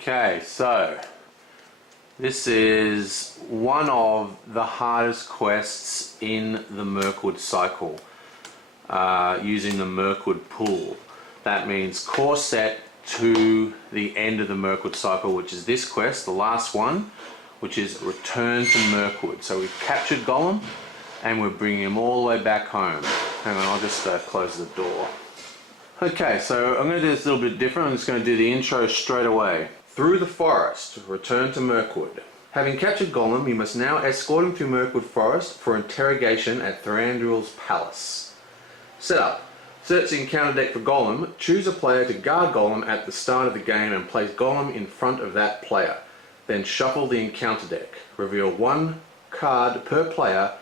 Okay, so this is one of the hardest quests in the Mirkwood cycle, using the Mirkwood pool. That means core set to the end of the Mirkwood cycle, which is this quest, the last one, which is return to Mirkwood. So we've captured Golem and we're bringing him all the way back home. Hang on, I'll just close the door. Okay, so I'm going to do this a little bit different. I'm just going to do the intro straight away. Through the forest, return to Mirkwood. Having captured Golem, you must now escort him to Mirkwood Forest for interrogation at Thranduil's palace. Setup. Search the encounter deck for Golem, choose a player to guard Golem at the start of the game and place Golem in front of that player. Then shuffle the encounter deck. Reveal one card per player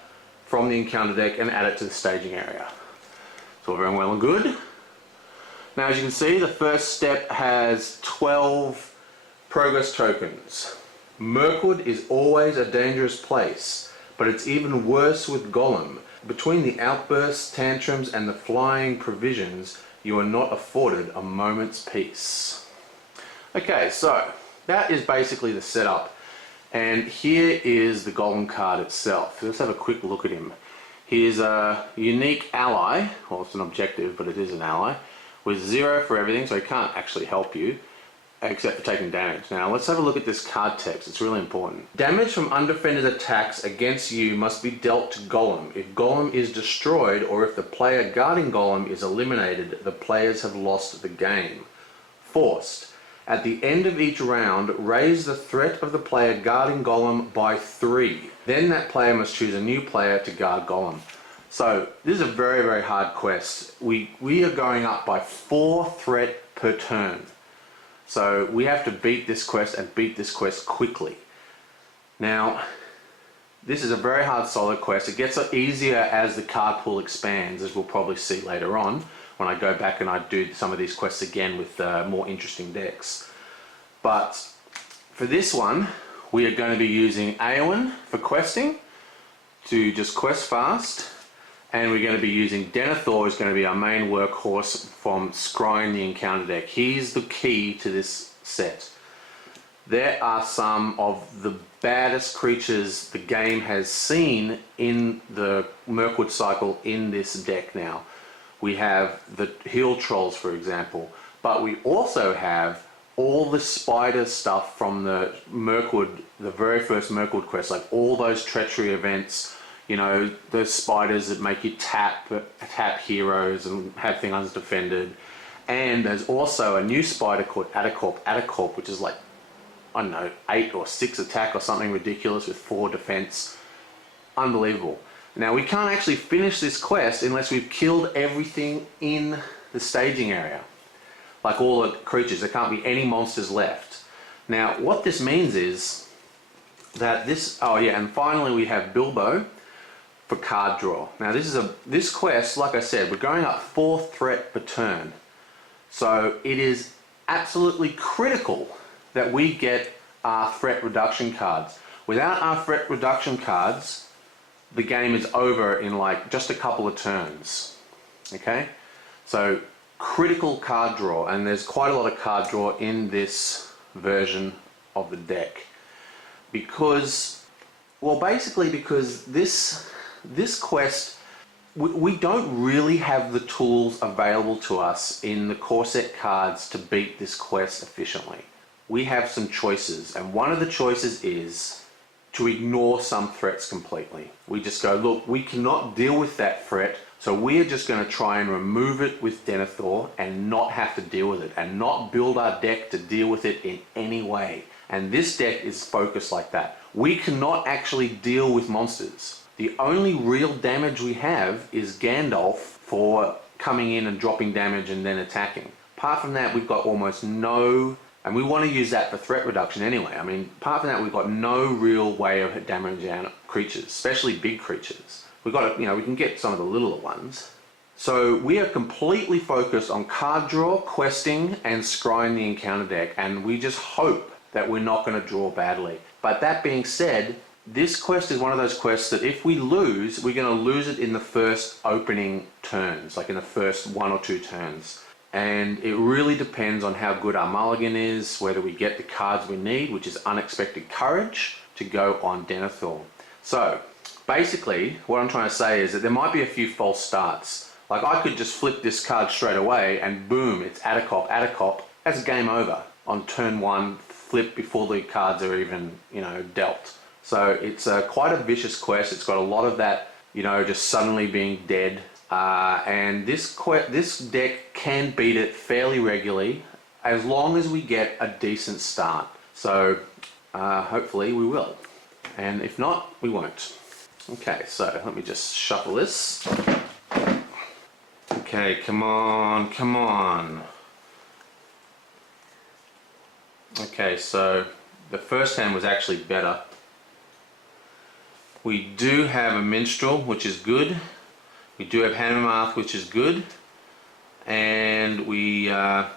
from the encounter deck and add it to the staging area. It's all very well and good. Now, as you can see, the first step has 12 progress tokens. Mirkwood is always a dangerous place, but it's even worse with Golem. Between the outbursts, tantrums, and the flying provisions, you are not afforded a moment's peace. Okay, so that is basically the setup. And here is the Golem card itself. Let's have a quick look at him. He is a unique ally. Well, it's an objective, but it is an ally. With 0 for everything, so he can't actually help you, except for taking damage. Now, let's have a look at this card text. It's really important. Damage from undefended attacks against you must be dealt to Golem. If Golem is destroyed, or if the player guarding Golem is eliminated, the players have lost the game. Forced. At the end of each round, raise the threat of the player guarding Golem by 3. Then that player must choose a new player to guard Golem. So this is a very, very hard quest. We are going up by 4 threat per turn. So we have to beat this quest and beat this quest quickly. Now, this is a very hard solid quest. It gets easier as the card pool expands, as we'll probably see later on when I go back and I do some of these quests again with more interesting decks. But for this one, we are going to be using Eowyn for questing to just quest fast. And we're going to be using Denethor, who's going to be our main workhorse from scrying the encounter deck. He's the key to this set. There are some of the baddest creatures the game has seen in the Mirkwood cycle in this deck now. We have the Hill Trolls, for example, but we also have all the spider stuff from the Mirkwood, the very first Mirkwood quest, like all those treachery events. You know, those spiders that make you tap heroes and have things defended. And there's also a new spider called Atacorp, which is like, I don't know, 8 or 6 attack or something ridiculous with 4 defense. Unbelievable. Now, we can't actually finish this quest unless we've killed everything in the staging area. Like all the creatures, there can't be any monsters left. Now, what this means is that this, oh yeah, and finally we have Bilbo for card draw. Now this quest, like I said, we're going up 4 threat per turn. So it is absolutely critical that we get our threat reduction cards. Without our threat reduction cards, the game is over in like just a couple of turns. Okay? So critical card draw, and there's quite a lot of card draw in this version of the deck. Because, well, basically because this quest, we don't really have the tools available to us in the core set cards to beat this quest efficiently. We have some choices, and one of the choices is to ignore some threats completely. We just go, look, we cannot deal with that threat, so we are just going to try and remove it with Denethor and not have to deal with it, and not build our deck to deal with it in any way. And this deck is focused like that. We cannot actually deal with monsters. The only real damage we have is Gandalf for coming in and dropping damage and then attacking. Apart from that, we've got almost no, and we want to use that for threat reduction anyway. I mean, apart from that, we've got no real way of damaging our creatures, especially big creatures. We've got to, you know, we can get some of the littler ones. So we are completely focused on card draw, questing, and scrying the encounter deck, and we just hope that we're not going to draw badly. But that being said, this quest is one of those quests that if we lose, we're going to lose it in the first opening turns, like in the first 1 or 2 turns. and it really depends on how good our mulligan is, whether we get the cards we need, which is Unexpected Courage, to go on Denethor. So basically what I'm trying to say is that there might be a few false starts. Like I could just flip this card straight away and boom, it's Atacop. That's game over on turn 1, flip before the cards are even, dealt. So it's quite a vicious quest. It's got a lot of that, just suddenly being dead. And this deck can beat it fairly regularly as long as we get a decent start. So hopefully we will. And if not, we won't. Okay, so let me just shuffle this. Okay, come on. Okay, so the first hand was actually better. We do have a Minstrel, which is good. We do have Hammermarth, which is good. And we have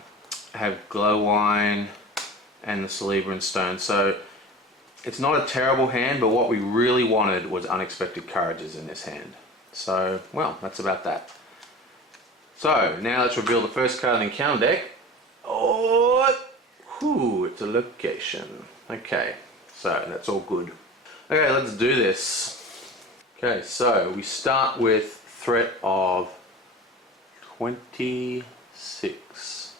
Glowwine and the Celebran Stone. So it's not a terrible hand, but what we really wanted was Unexpected Courages in this hand. So, well, that's about that. So, now let's reveal the first card in the encounter deck. Oh, whew, it's a location. Okay, so that's all good. Okay, let's do this. Okay, so we start with threat of 26.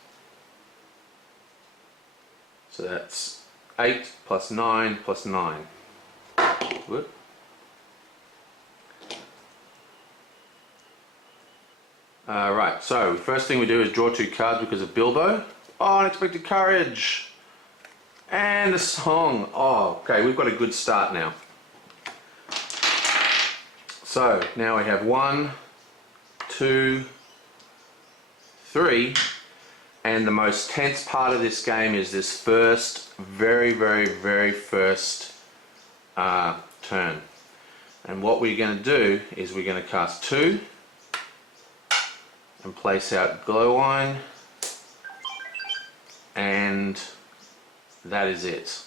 So that's 8 plus 9 plus 9. Good. Right, so first thing we do is draw 2 cards because of Bilbo. Oh, Unexpected Courage! And the song. Oh, okay, we've got a good start now. So now we have 1, 2, 3, and the most tense part of this game is this first, very first turn. And what we're going to do is we're going to cast 2 and place out Glowwine, and that is it.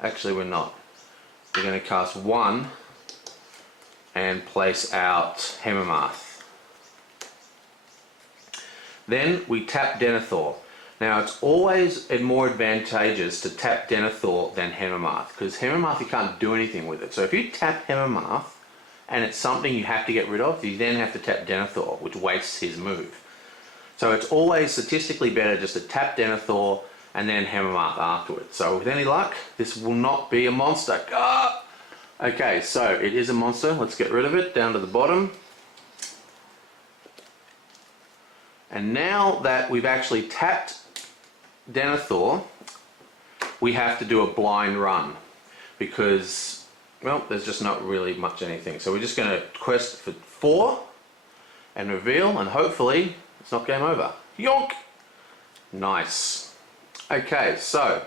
Actually, we're not. We're going to cast 1 and place out Hammermarth. Then we tap Denethor. Now it's always more advantageous to tap Denethor than Hammermarth, because Hammermarth you can't do anything with it. So if you tap Hammermarth and it's something you have to get rid of, you then have to tap Denethor, which wastes his move. So it's always statistically better just to tap Denethor and then Hammermarth afterwards. So with any luck, this will not be a monster. Ah! Okay, so it is a monster. Let's get rid of it, down to the bottom. And now that we've actually tapped Denethor, we have to do a blind run because, well, there's just not really much anything. So we're just going to quest for 4 and reveal, and hopefully it's not game over. Yonk! Nice. Okay, so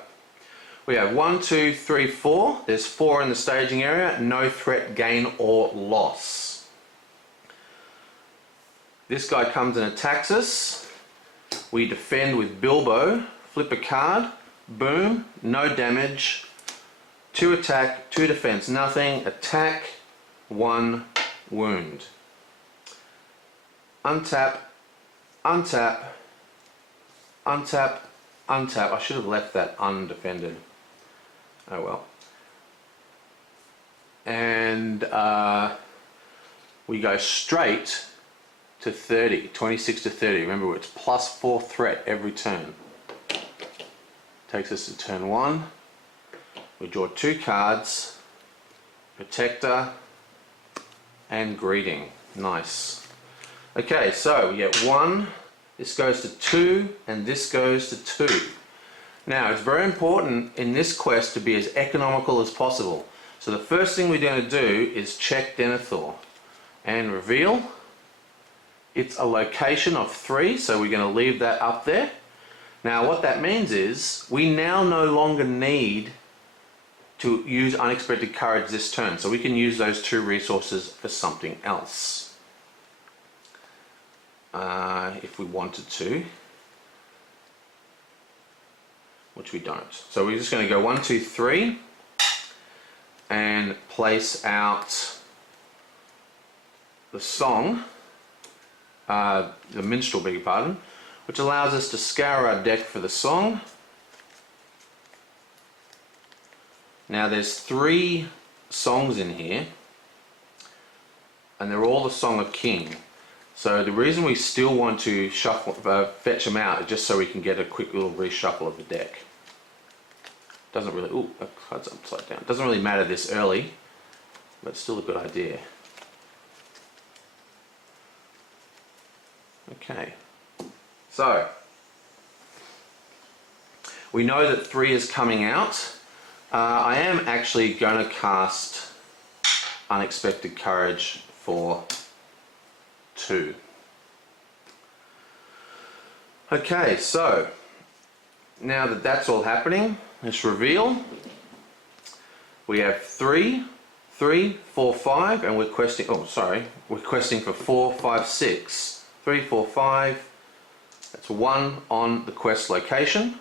we have 1, 2, 3, 4. There's 4 in the staging area. No threat, gain, or loss. This guy comes and attacks us. We defend with Bilbo. Flip a card. Boom. No damage. 2 attack, 2 defense. Nothing. Attack. 1 wound. Untap. Untap. Untap. Untap. I should have left that undefended. Oh well. And we go straight to 30. 26 to 30. Remember, it's plus 4 threat every turn. Takes us to turn 1. We draw 2 cards. Protector and Greeting. Nice. Okay, so we get 1. This goes to 2, and this goes to 2. Now, it's very important in this quest to be as economical as possible. So the first thing we're going to do is check Denethor and reveal. It's a location of 3, so we're going to leave that up there. Now, what that means is we now no longer need to use Unexpected Courage this turn, so we can use those 2 resources for something else. If we wanted to, which we don't. So we're just going to go 1, 2, 3 and place out the song the minstrel, beg your pardon, which allows us to scour our deck for the song. Now there's 3 songs in here, and they're all the Song of King. So the reason we still want to shuffle, fetch them out is just so we can get a quick little reshuffle of the deck. Doesn't really, ooh, that card's upside down. Doesn't really matter this early, but it's still a good idea. Okay, so we know that 3 is coming out. I am actually going to cast Unexpected Courage for 2. Okay, so now that that's all happening, let's reveal. We have 3, 4, 5, and we're questing. Oh, sorry, we're questing for 4, 5, 6. 3, 4, 5. That's 1 on the quest location.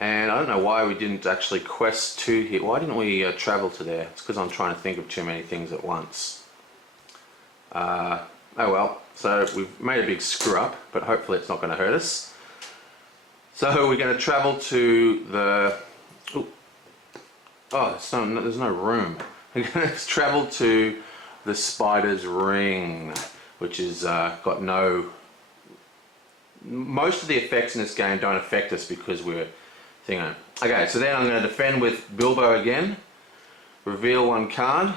And I don't know why we didn't actually quest 2 here. Why didn't we travel to there? It's because I'm trying to think of too many things at once. Oh well, so we've made a big screw up, but hopefully it's not going to hurt us. So we're going to travel to the... there's no room. We're going to travel to the Spider's Ring, which is got no... Most of the effects in this game don't affect us because we're... Okay, so then I'm going to defend with Bilbo again. Reveal 1 card.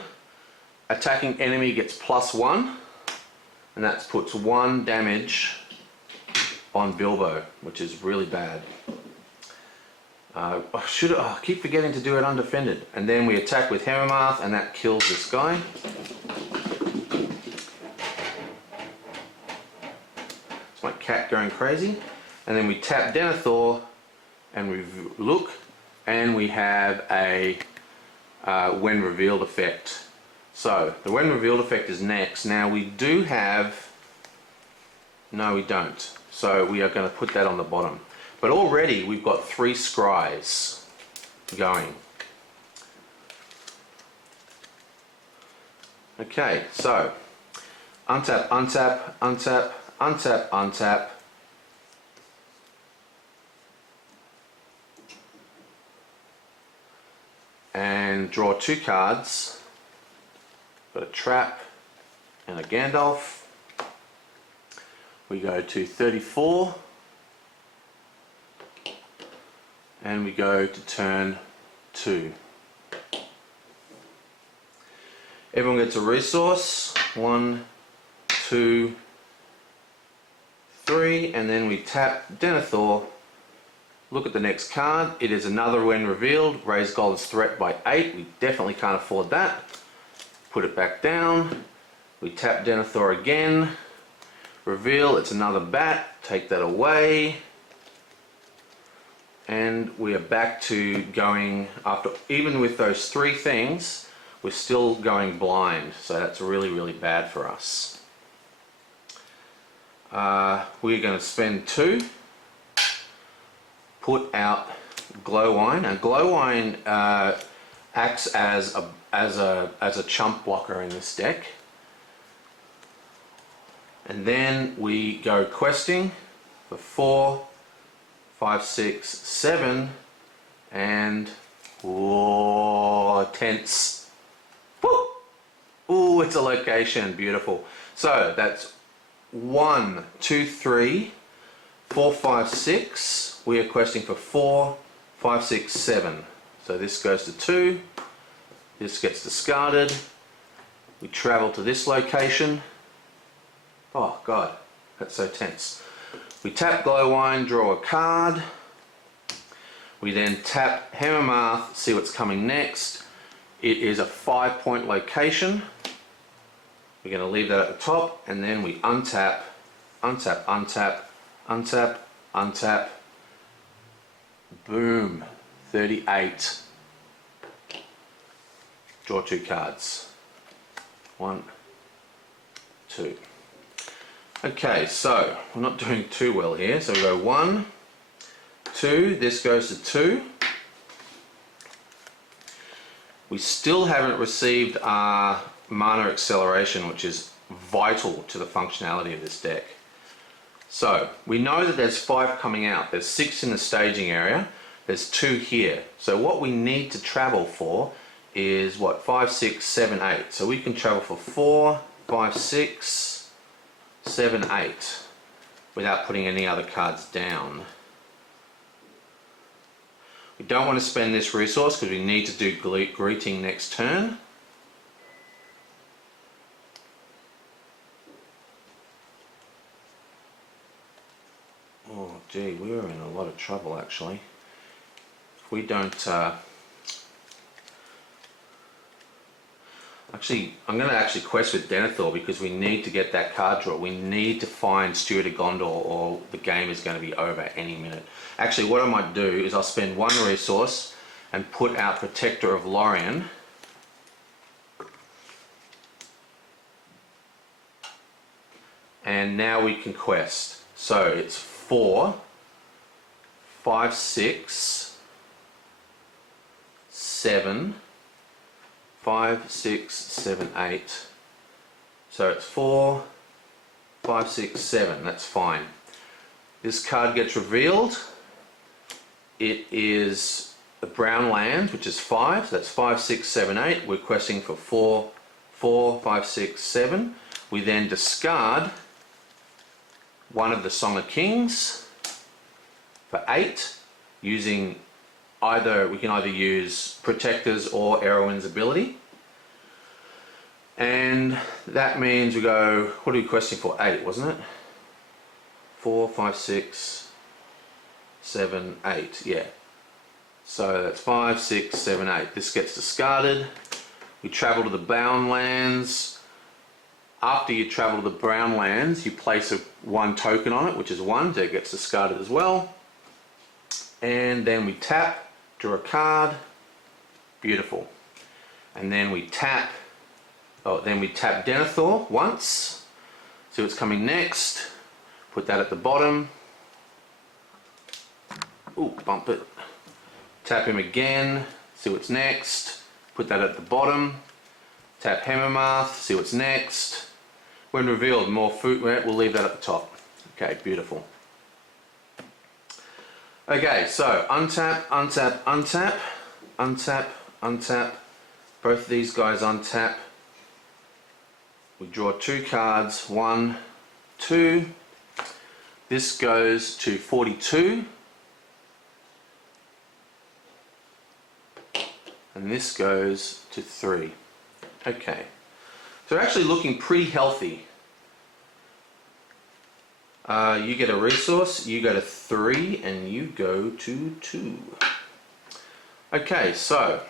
Attacking enemy gets +1, and that puts 1 damage on Bilbo, which is really bad. I keep forgetting to do it undefended. And then we attack with Hammermarth, and that kills this guy. It's my cat going crazy. And then we tap Denethor, and we look, and we have a when revealed effect. So the when revealed effect is next. Now we do have, no we don't, so we are going to put that on the bottom, but already we've got 3 scries going. Okay, so untap, untap, untap, untap, untap. And draw 2 cards. Got a trap and a Gandalf. We go to 34 and we go to turn 2. Everyone gets a resource. 1, 2, 3, and then we tap Denethor. Look at the next card. It is another when revealed. Raise Golden's threat by 8. We definitely can't afford that. Put it back down. We tap Denethor again. Reveal. It's another bat. Take that away. And we are back to going after. Even with those 3 things, we're still going blind. So that's really, really bad for us. We're going to spend 2. Put out Glowwine. And Glowwine acts as a chump blocker in this deck. And then we go questing for 4, 5, 6, 7, and whoa, tense. Woo! Ooh, it's a location, beautiful. So that's 1, 2, 3, 4, 5, 6. We are questing for 4, 5, 6, 7. So this goes to 2. This gets discarded. We travel to this location. Oh god, that's so tense. We tap Glowwine, draw a card. We then tap Hammermarth, see what's coming next. It is a 5-point location. We're going to leave that at the top, and then we untap, untap, untap, untap, untap. Boom, 38. Draw 2 cards. 1, 2. Okay, so we're not doing too well here. So we go 1, 2. This goes to 2. We still haven't received our mana acceleration, which is vital to the functionality of this deck. So we know that there's 5 coming out. There's 6 in the staging area. There's 2 here. So what we need to travel for is what? 5, 6, 7, 8. So we can travel for 4, 5, 6, 7, 8 without putting any other cards down. We don't want to spend this resource because we need to do greeting next turn. Oh gee, we were in a lot of trouble actually. If we don't... Actually, I'm going to actually quest with Denethor because we need to get that card draw. We need to find Steward of Gondor or the game is going to be over any minute. Actually, what I might do is I'll spend 1 resource and put out Protector of Lorien. And now we can quest. So it's 4, 5, 6, 7, 5, 6, 7, 8. So it's 4, 5, 6, 7. That's fine. This card gets revealed. It is the brown land, which is 5. So that's 5, 6, 7, 8. We're questing for 4, 4, 5, 6, 7. We then discard one of the Song of Kings for 8, using we can either use Protector's or Erowin's ability. And that means we go, what are we questing for? 8, wasn't it? 4, 5, 6, 7, 8, yeah. So that's 5, 6, 7, 8. This gets discarded. We travel to the Brown Lands. After you travel to the Brown Lands, you place 1 token on it, which is 1, so it gets discarded as well. And then we tap, draw a card, beautiful. And then we tap Denethor once, see what's coming next, put that at the bottom. Ooh, bump it. Tap him again, see what's next, put that at the bottom. Tap Hemmermarth, see what's next. When revealed, more food, we'll leave that at the top. Okay, beautiful. Okay, so untap, untap, untap, untap, untap. Both of these guys untap. We draw 2 cards, 1, 2. This goes to 42. And this goes to 3. Okay. So we're actually looking pretty healthy. You get a resource, you go to 3, and you go to 2. Okay, so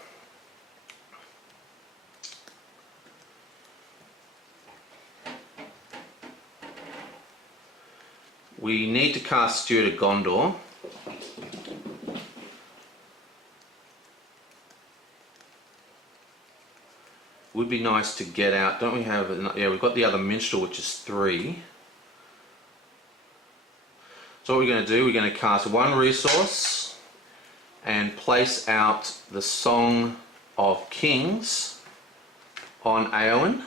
we need to cast Steward of Gondor. Would be nice to get out, don't we have, yeah, we've got the other minstrel, which is 3. So what we're going to do, we're going to cast 1 resource and place out the Song of Kings on Éowyn.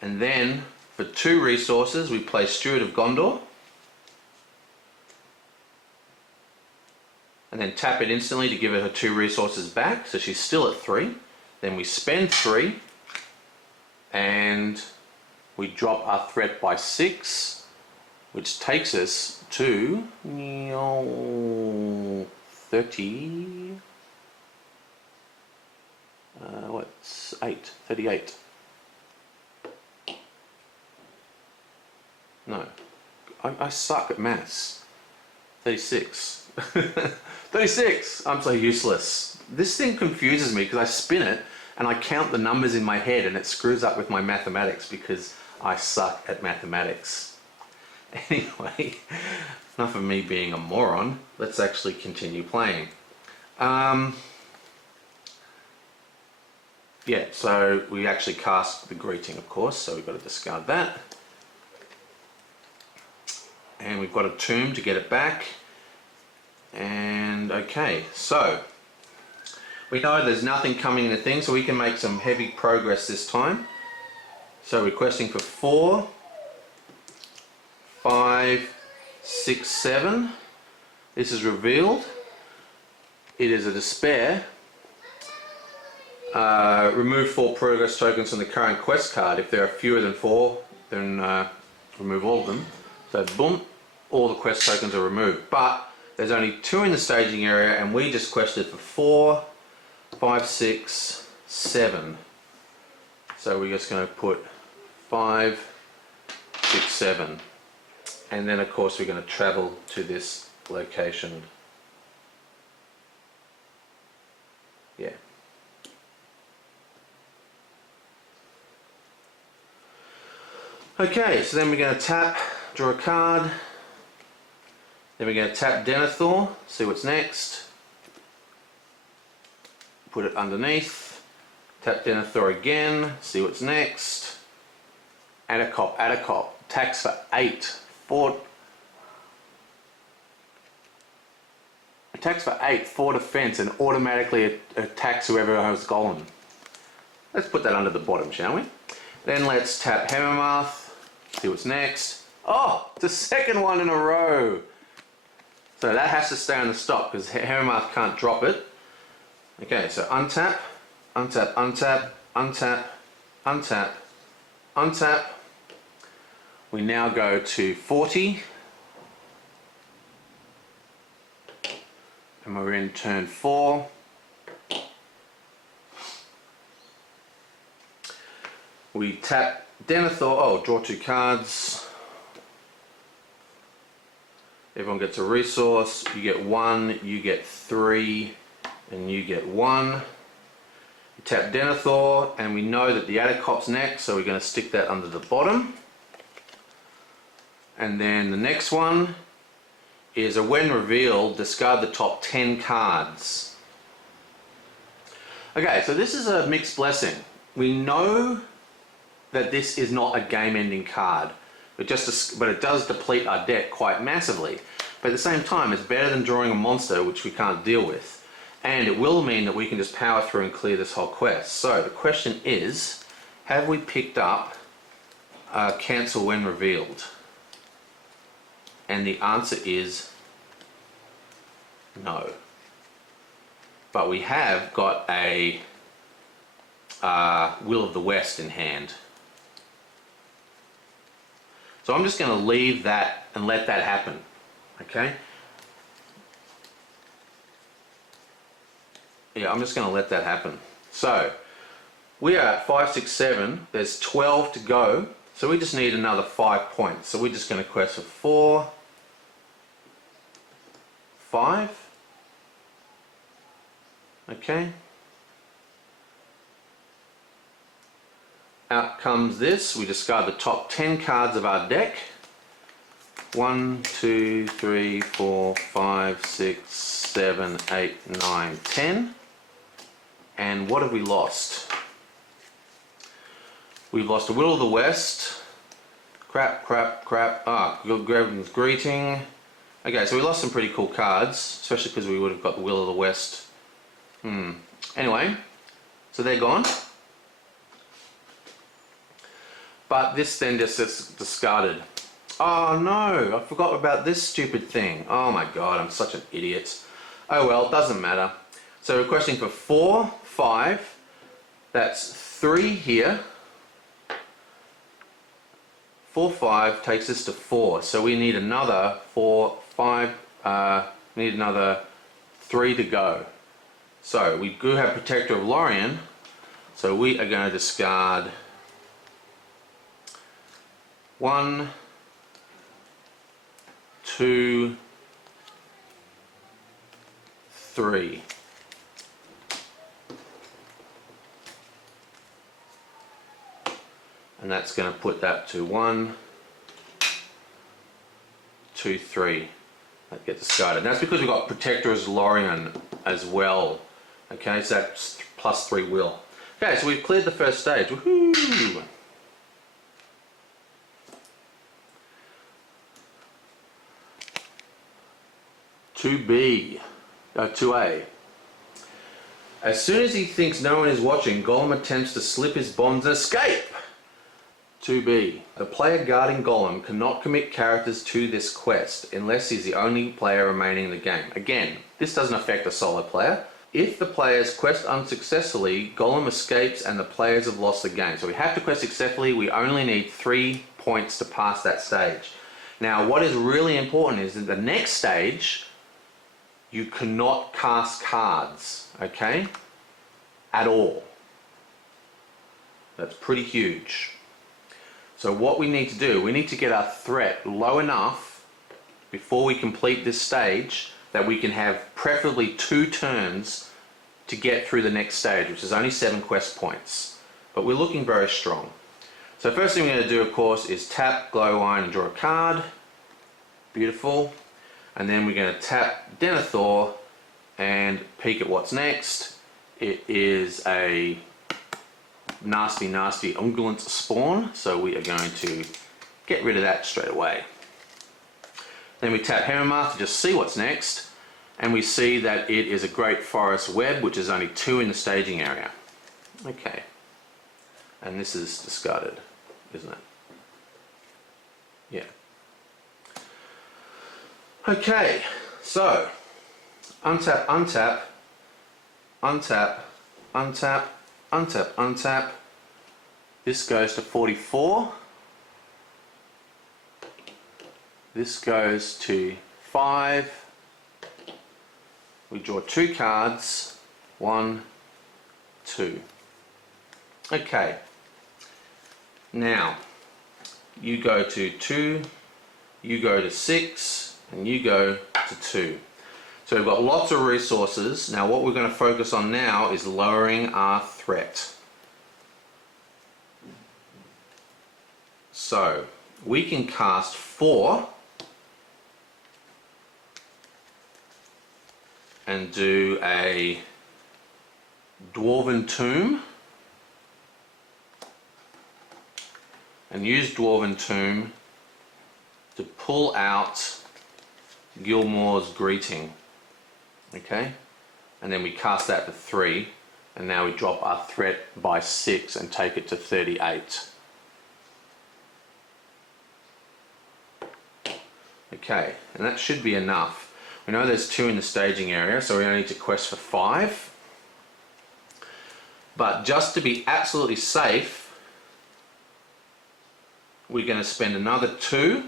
And then for 2 resources we place Steward of Gondor. And then tap it instantly to give her 2 resources back, so she's still at 3. Then we spend 3 and we drop our threat by 6, which takes us to 30. What's 8? 38. No, I suck at maths. 36. 36! I'm so useless. This thing confuses me because I spin it and I count the numbers in my head and it screws up with my mathematics because I suck at mathematics. Anyway, enough of me being a moron. Let's actually continue playing. Yeah, so we actually cast the greeting, of course, so we've got to discard that. And we've got a tomb to get it back. And okay, so We know there's nothing coming in the thing, so we can make some heavy progress this time. So requesting for 4, 5, 6, 7. This is revealed. It is a despair. Remove 4 progress tokens from the current quest card. If there are fewer than 4, then remove all of them. So boom, all the quest tokens are removed. But there's only 2 in the staging area, and we just quested for 4, 5, 6, 7. So we're just going to put 5, 6, 7. And then of course we're going to travel to this location. Yeah. Okay, so then we're going to tap, draw a card. Then we're going to tap Denethor, see what's next. Put it underneath. Tap Denethor again, see what's next. Atacop. Tax for 8. Attacks for 8, 4 defense, and automatically attacks whoever has Golem. Let's put that under the bottom, shall we? Then let's tap Hammermarth, see what's next. Oh, it's the second one in a row. So that has to stay on the stock because Hammermarth can't drop it. Okay, so untap, untap, untap, untap, untap, untap. We now go to 40. And we're in turn 4. We tap Denethor, draw 2 cards. Everyone gets a resource. You get 1, you get 3, and you get 1. You tap Denethor, and we know that the Atacop's next, so we're going to stick that under the bottom. And then the next one is a when revealed, discard the top 10 cards. Okay, so this is a mixed blessing. We know that this is not a game-ending card, but it does deplete our deck quite massively. But at the same time, it's better than drawing a monster which we can't deal with. And it will mean that we can just power through and clear this whole quest. So the question is, have we picked up cancel when revealed? And the answer is no. But we have got a Will of the West in hand. So I'm just going to leave that and let that happen. Okay? Yeah, I'm just going to let that happen. So we are at 5, 6, 7. There's 12 to go. So we just need another 5 points. So we're just going to quest for 4, 5. Okay. Out comes this. We discard the top 10 cards of our deck. 1, 2, 3, 4, 5, 6, 7, 8, 9, 10. And what have we lost? We've lost a Will of the West. Crap. Graven's Greeting. Okay, so we lost some pretty cool cards, especially because we would have got the Will of the West. Anyway, so they're gone. But this then just gets discarded. Oh no, I forgot about this stupid thing. Oh my god, I'm such an idiot. Oh well, doesn't matter. So requesting for 4, 5. That's 3 here. 4, 5 takes us to 4. So we need another 4, 5. We need another 3 to go. So we do have Protector of Lorien. So we are going to discard 1, 2, 3. And that's going to put that to 1, 2, 3. That gets discarded. And that's because we've got Protector of Lorien as well. Okay, so that's plus 3 will. Okay, so we've cleared the first stage. Woohoo! To B, 2A. As soon as he thinks no one is watching, Gollum attempts to slip his bonds and escape. 2B. The player guarding Gollum cannot commit characters to this quest unless he's the only player remaining in the game. Again, this doesn't affect a solo player. If the players quest unsuccessfully, Gollum escapes and the players have lost the game. So we have to quest successfully. We only need 3 points to pass that stage. Now, what is really important is in the next stage, you cannot cast cards, okay? At all. That's pretty huge. So what we need to do, we need to get our threat low enough before we complete this stage that we can have preferably 2 turns to get through the next stage, which is only 7 quest points. But we're looking very strong. So first thing we're going to do, of course, is tap Glowwine and draw a card. Beautiful. And then we're going to tap Denethor and peek at what's next. It is a nasty ungulate spawn, so we are going to get rid of that straight away. Then we tap Hammermarth to just see what's next, and we see that it is a Great Forest Web, which is only 2 in the staging area. Okay, and this is discarded, isn't it? Yeah. Okay, so untap, untap, untap, untap, untap, untap. This goes to 44. This goes to 5. We draw 2 cards. 1, 2. Okay. Now, you go to 2, you go to 6, and you go to 2. So we've got lots of resources. Now what we're going to focus on now is lowering our threat. So we can cast 4 and do a Dwarven Tomb and use Dwarven Tomb to pull out Gilmore's Greeting. Okay, and then we cast that to 3, and now we drop our threat by 6 and take it to 38. Okay, and that should be enough. We know there's 2 in the staging area, so we only need to quest for 5. But just to be absolutely safe, we're going to spend another 2.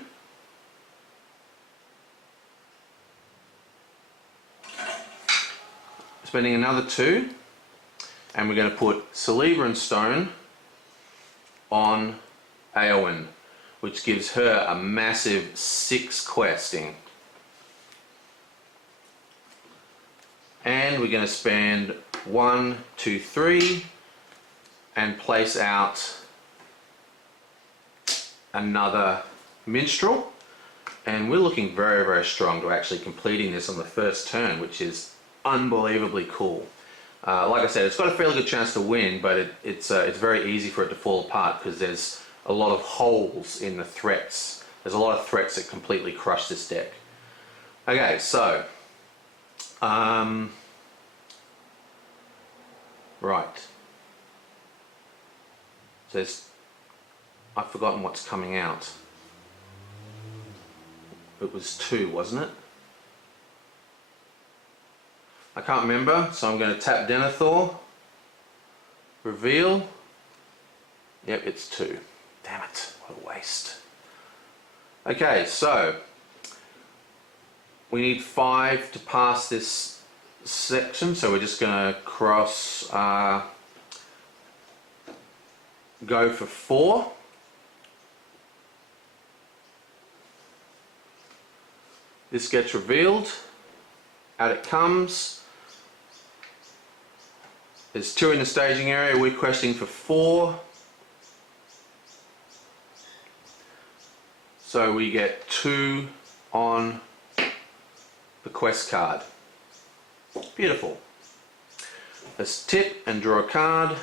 Spending another 2, and we're going to put Celebran Stone on Eowyn, which gives her a massive 6 questing. And we're going to spend 1, 2, 3 and place out another Minstrel, and we're looking very, very strong to actually completing this on the first turn, which is unbelievably cool. Like I said, it's got a fairly good chance to win, but it's very easy for it to fall apart because there's a lot of holes in the threats. There's a lot of threats that completely crush this deck. Okay, so right. So I've forgotten what's coming out. It was 2, wasn't it? I can't remember, so I'm going to tap Denethor, reveal. Yep, it's 2. Damn it, what a waste. Okay, so we need 5 to pass this section, so we're just going to cross, go for 4. This gets revealed, out it comes. There's 2 in the staging area, we're questing for 4. So we get 2 on the quest card. Beautiful. Let's tip and draw a card.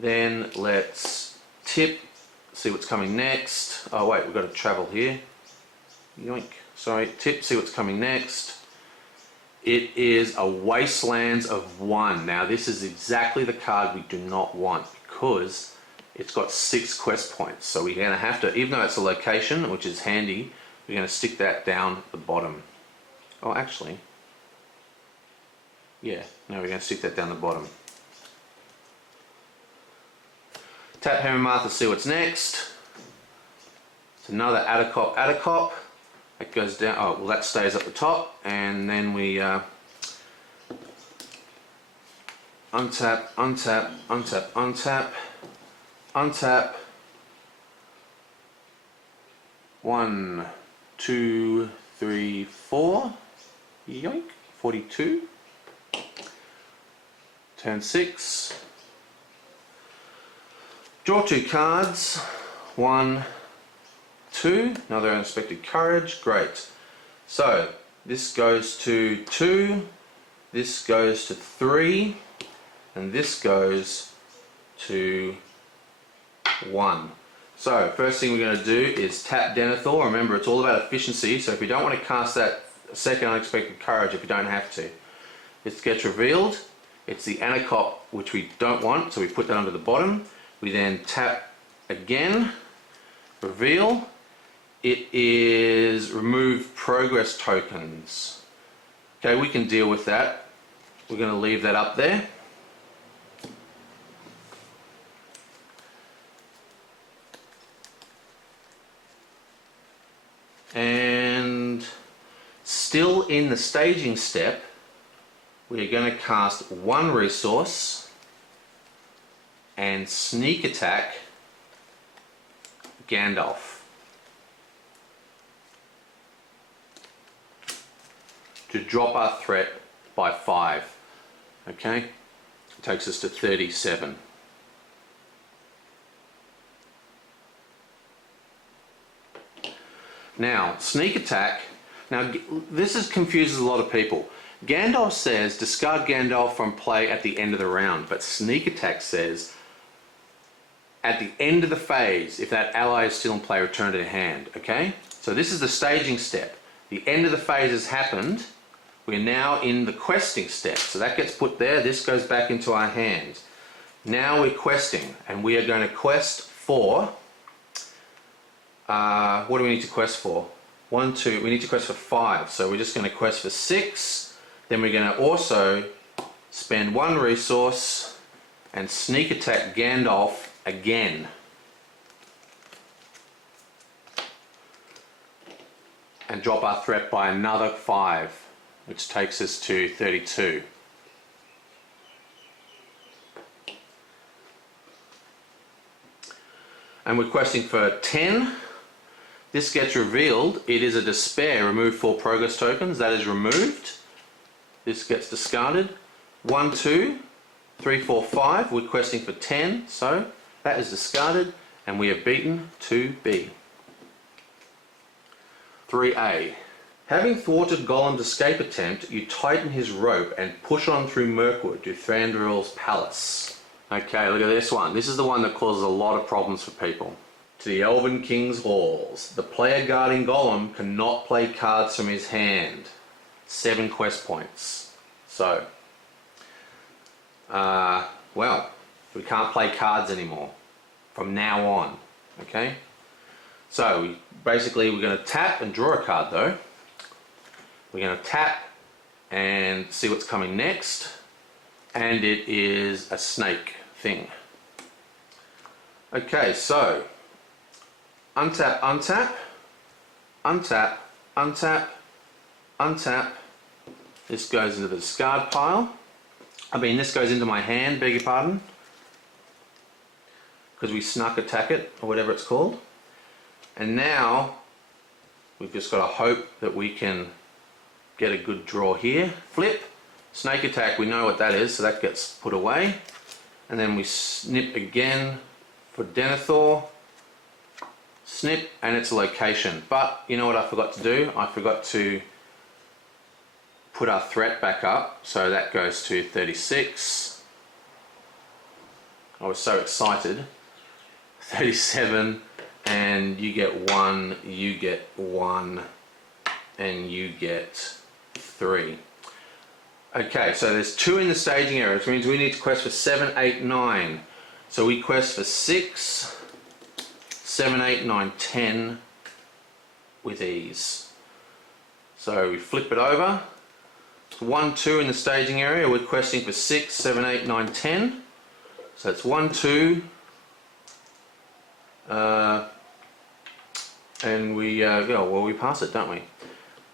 Then let's tip, see what's coming next. Oh wait, we've got to travel here. Yoink. Sorry, tip, see what's coming next. It is a Wastelands of 1. Now this is exactly the card we do not want because it's got 6 quest points. So we're going to have to, even though it's a location, which is handy, we're going to stick that down the bottom. Oh, actually, yeah, no, we're going to stick that down the bottom. Tap Hammermarth to see what's next. It's another Adacop. It goes down, oh, well that stays at the top, and then we untap, untap, untap, untap, untap. 1, 2, 3, 4. Yoink. 42. Turn 6. Draw 2 cards. 1, 2. Another unexpected courage. Great. So this goes to 2. This goes to 3. And this goes to 1. So first thing we're going to do is tap Denethor. Remember, it's all about efficiency, so if you don't want to cast that second unexpected courage, if you don't have to, it gets revealed. It's the Anacop, which we don't want, so we put that under the bottom. We then tap again, reveal. It is remove progress tokens. Okay, we can deal with that. We're going to leave that up there. And still in the staging step, we're going to cast 1 resource and sneak attack Gandalf to drop our threat by 5. Okay, it takes us to 37. Now, sneak attack. Now, this confuses a lot of people. Gandalf says discard Gandalf from play at the end of the round, but sneak attack says at the end of the phase, if that ally is still in play, return to their hand. Okay? So this is the staging step. The end of the phase has happened. We're now in the questing step. So that gets put there. This goes back into our hand. Now we're questing, and we are going to quest for. What do we need to quest for? 1, 2, we need to quest for 5. So we're just going to quest for 6. Then we're going to also spend 1 resource and sneak attack Gandalf again. And drop our threat by another 5, which takes us to 32. And we're questing for 10. This gets revealed. It is a despair. Remove 4 progress tokens. That is removed. This gets discarded. 1, 2, 3, 4, 5. We're questing for 10. So that is discarded. And we have beaten 2B. 3A. Having thwarted Golem's escape attempt, you tighten his rope and push on through Mirkwood to Thranduil's palace. Okay, look at this one. This is the one that causes a lot of problems for people. To the Elven King's halls. The player guarding Golem cannot play cards from his hand. 7 quest points. So, well, we can't play cards anymore from now on. Okay? So, basically we're going to tap and draw a card though. We're going to tap and see what's coming next. And it is a snake thing. Okay, so untap, untap, untap, untap, untap. This goes into the discard pile. This goes into my hand, beg your pardon. Because we snuck attack it, or whatever it's called. And now, we've just got to hope that we can get a good draw here. Flip, snake attack, we know what that is, so that gets put away. And then we snip again for Denethor. Snip, and it's a location. But you know what I forgot to do? I forgot to put our threat back up, so that goes to 36. I was so excited. 37, and you get 1, you get 1, and you get 3. Okay, so there's 2 in the staging area, which means we need to quest for 7, 8, 9. So we quest for 6, 7, 8, 9, 10 with ease. So we flip it over. 1, 2 in the staging area, we're questing for 6, 7, 8, 9, 10. So it's 1, 2. And we we pass it, don't we?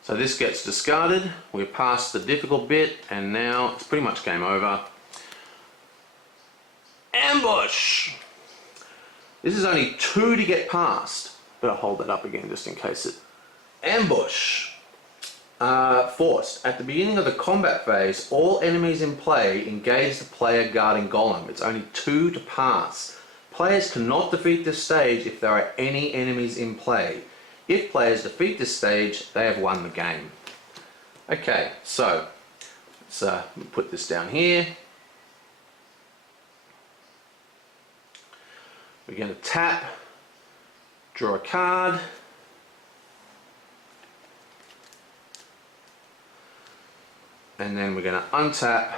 So this gets discarded, we're past the difficult bit, and now it's pretty much game over. Ambush! This is only 2 to get past. Better hold that up again just in case it... Ambush! Forced. At the beginning of the combat phase, all enemies in play engage the player guarding Golem. It's only 2 to pass. Players cannot defeat this stage if there are any enemies in play. If players defeat this stage, they have won the game. Okay, so let's put this down here. We're going to tap, draw a card, and then we're going to untap,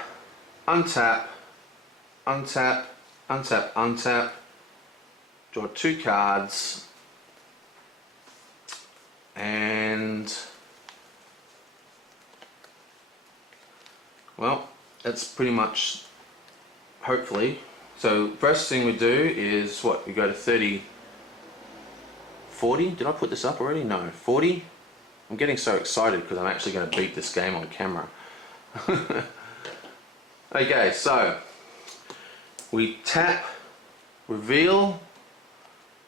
untap, untap, untap, untap, draw 2 cards, and well, that's pretty much, hopefully. So first thing we do is what, we go to 30, 40, did I put this up already? No, 40. I'm getting so excited because I'm actually going to beat this game on camera. Okay, so we tap, reveal,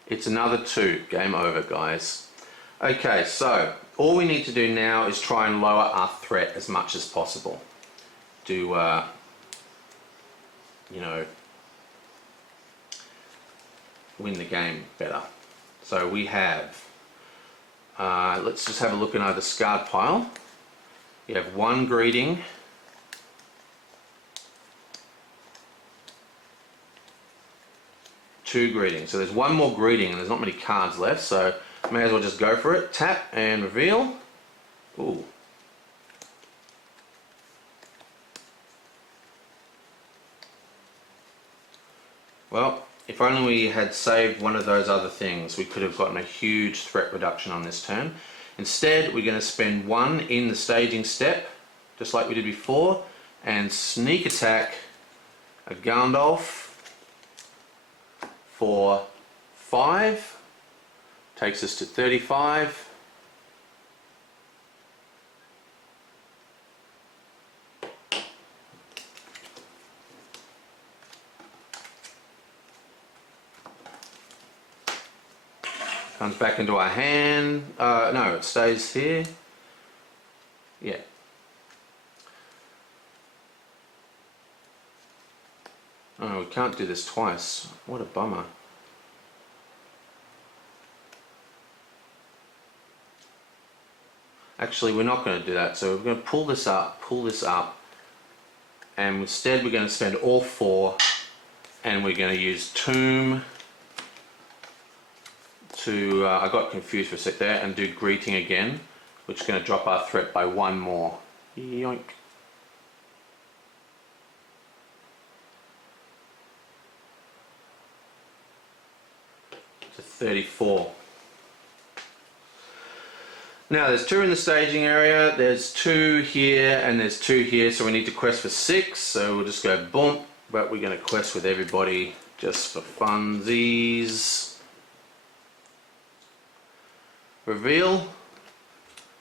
it's another 2, game over guys. Okay, so all we need to do now is try and lower our threat as much as possible to, you know, win the game better. So we have, let's just have a look in our discard pile. You have 1 greeting, 2 greetings. So there's 1 more greeting and there's not many cards left, so may as well just go for it. Tap and reveal. Ooh. Well, if only we had saved one of those other things, we could have gotten a huge threat reduction on this turn. Instead, we're going to spend 1 in the staging step, just like we did before, and sneak attack a Gandalf for 5. Takes us to 35. Comes back into our hand. No, it stays here. Yeah. Oh, we can't do this twice. What a bummer. Actually, we're not going to do that. So we're going to pull this up, and instead we're going to spend all 4, and we're going to use Tomb to, I got confused for a sec there, and do Greeting again, which is going to drop our threat by 1 more. Yoink. To 34. Now there's 2 in the staging area, there's 2 here, and there's 2 here, so we need to quest for 6, so we'll just go boom, but we're going to quest with everybody just for funsies. Reveal.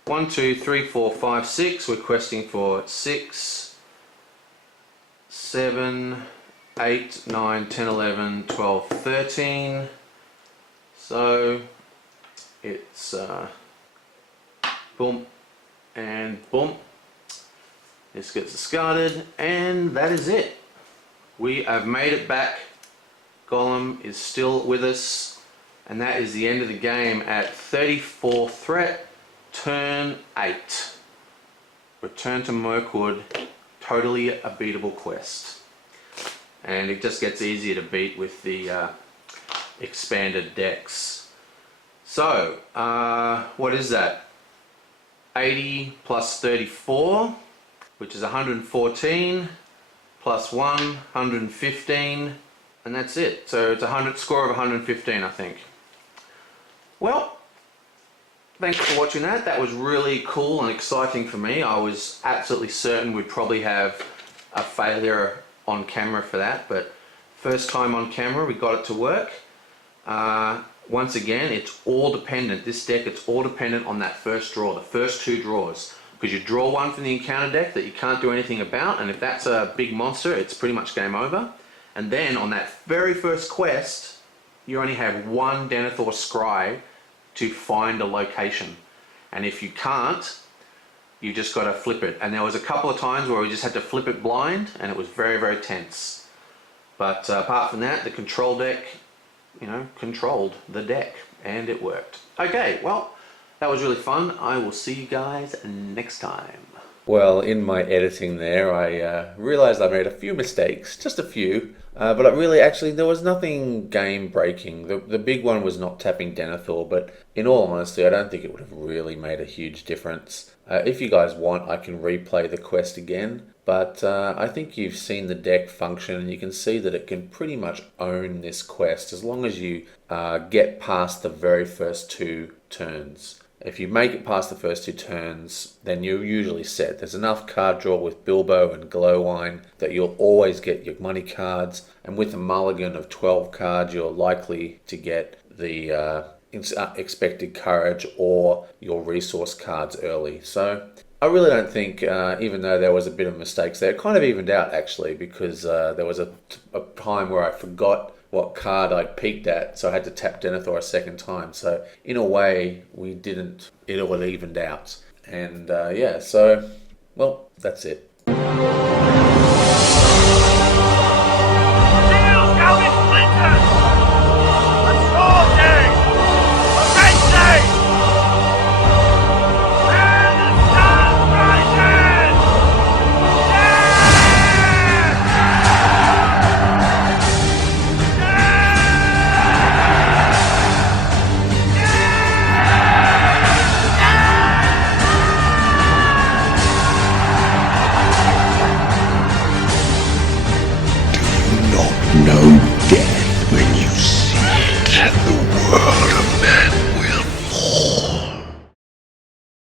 1, 2, 3, 4, 5, 6, we're questing for 6, 7, 8, 9, 10, 11, 12, 13, so it's boom and boom. This gets discarded, and that is it. We have made it back. Golem is still with us, and that is the end of the game at 34 threat, turn 8. Return to Mirkwood, totally a beatable quest. And it just gets easier to beat with the expanded decks. So, what is that? 80 plus 34, which is 114 plus 1, 115, and that's it. So it's a score of 115, I think. Well, thanks for watching that. That was really cool and exciting for me. I was absolutely certain we'd probably have a failure on camera for that, but first time on camera, we got it to work. Once again, it's all dependent. This deck, it's all dependent on that first draw, the first 2 draws. Because you draw one from the encounter deck that you can't do anything about, and if that's a big monster, it's pretty much game over. And then on that very first quest, you only have 1 Denethor Scry to find a location. And if you can't, you just got to flip it. And there was a couple of times where we just had to flip it blind, and it was very, very tense. But apart from that, the control deck, you know, controlled the deck, and it worked. Okay, well, that was really fun. I will see you guys next time. Well, in my editing there, I realized I made a few mistakes, just a few, but actually there was nothing game breaking. The big one was not tapping Denethor, but in all honesty, I don't think it would have really made a huge difference. If you guys want, I can replay the quest again, but I think you've seen the deck function, and you can see that it can pretty much own this quest as long as you get past the very first 2 turns. If you make it past the first 2 turns, then you're usually set. There's enough card draw with Bilbo and Glowwine that you'll always get your money cards, and with a mulligan of 12 cards, you're likely to get the expected courage or your resource cards early. So I really don't think, even though there was a bit of mistakes there, it kind of evened out actually, because there was a time where I forgot what card I peeked at, so I had to tap Denethor a second time. So in a way, it all evened out. And yeah, so, well, that's it.